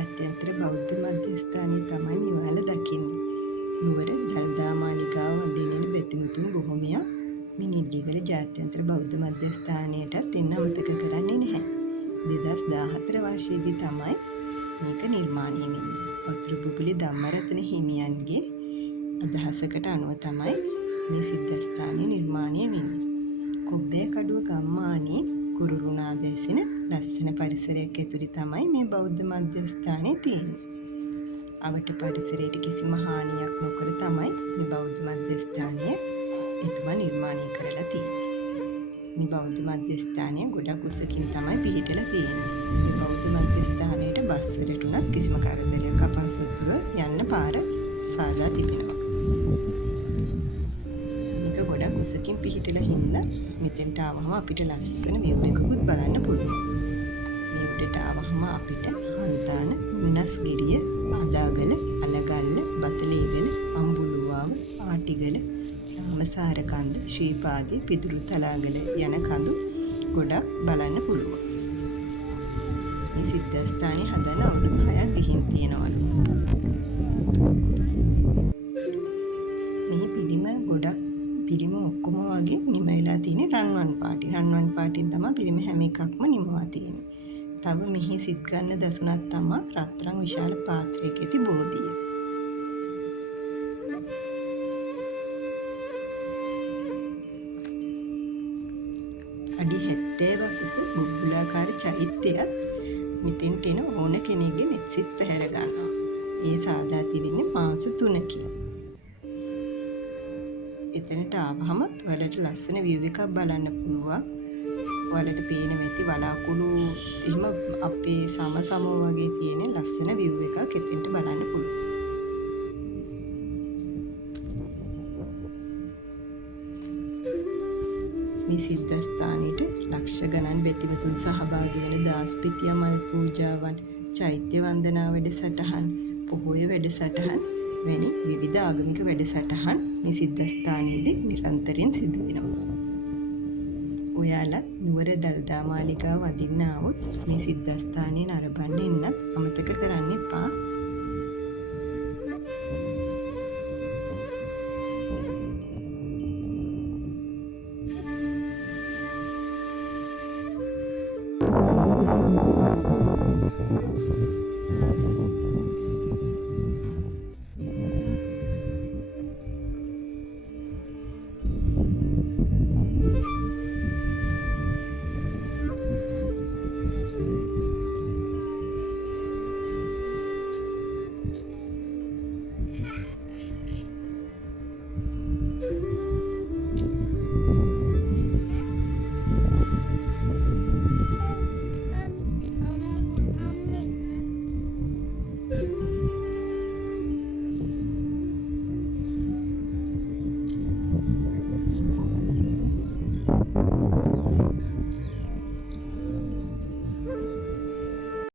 ජාත්‍යන්තර බෞද්ධ මධ්‍යස්ථානයේ තමයි නිවාල දකින්නේ. නුවර දළදා මාලිගාව වඳින බෙතිමුතුන් බොහොමයක් මේ නිල්ලිගල ජාත්‍යන්තර බෞද්ධ මධ්‍යස්ථානයටත් එන්න අමතක කරන්නේ නැහැ. 2014 වර්ෂයේදී තමයි මේක නිර්මාණය වෙන්නේ. වතුරුබුබුලි ධම්මරතන හිමියන්ගේ අදහසකට අනුව තමයි මේ සිද්ධාස්ථානය නිර්මාණය වෙන්නේ. කොබ්බේ කඩුව ගම්මානයේ කුරුරුණා දැසින ලස්සන පරිසරයක් ඇතුළේ තමයි මේ බෞද්ධ මධ්‍යස්ථානය තියෙන්නේ. අවට පරිසරයට කිසිම හානියක් නොකර තමයි මේ බෞද්ධ මධ්‍යස්ථානය එතුමා නිර්මාණය කරලා තියෙන්නේ. මේ බෞද්ධ මධ්‍යස්ථානය ගොඩක් උසකින් තමයි පිහිටලා තියෙන්නේ. මේ බෞද්ධ මධ්‍යස්ථානයට බස් වලට උනත් කිසිම කරදරයක් අපහසුතාවක් යන්න පාර සාදා තිබෙනවා. මේක ගොඩක් උසකින් පිහිටලා හින්දා මෙතෙන්ට ආවම අපිට ලස්සන view එකකුත් බලන්න පුළුවන්. මේ උඩට ආවම අපිට හන්තාන, මිනස්ගිරිය, අදාගල, අලගල්ල, බතලේගල, අම්බුලුවාව, ආටිගල, රාමසාරකන්ද, ශ්‍රීපාදී, පිදුරු තලාගල යන කඳු ගොඩක් බලන්න පුළුවන්. මේ සිද්ධාස්ථානයේ හදන අවුරුදු 6ක් ගිහින් තියෙනවලු. මේ පිළිම ඔක්කොම වගේ නිම වෙලා තියෙන්නේ රන්වන් පාටි. රන්වන් පාටින් තමයි පිළිම හැම එකක්ම නිමවා තියෙන්නේ. තව මෙහි සිත් ගන්න දසුණක් තමයි රත්තරන් විශාල පාත්‍රයක ඇති බෝධිය. අඩි 70ක් උස බුබුලාකාර චෛත්‍යයක් මෙතෙන්ට එන ඕන කෙනෙක්ගේ නෙත්සිත් පැහැර ගන්නවා. ඒ සාදා තිබෙන්නේ මාස 3කින්. එතනට ආවම ඔයාලට ලස්සන view එකක් බලන්න පුළුවන්. ඔයාලට පේන වෙති වලාකුළු එහෙම අපේ සම වගේ තියෙන ලස්සන view එකක් එතෙන්ට බලන්න පුළුවන්. මේ සිද්ධාස්ථානෙට ලක්ෂ ගණන් බෙතිමුතුන් සහභාගී වෙන දාස්පිතිය මල් පූජාවන්, චෛත්‍ය වන්දනා වැඩසටහන්, පොහොය වැඩසටහන් වැනි විවිධ ආගමික වැඩසටහන් මේ සිද්ධාස්ථානයේදී නිරන්තරයෙන් සිදු වෙනවා. ඔයාලත් නුවර දළදා මාලිගාව වදින්න આવොත් මේ සිද්ධාස්ථානයේ නරඹන්න එන්නත් අමතක කරන්න එපා.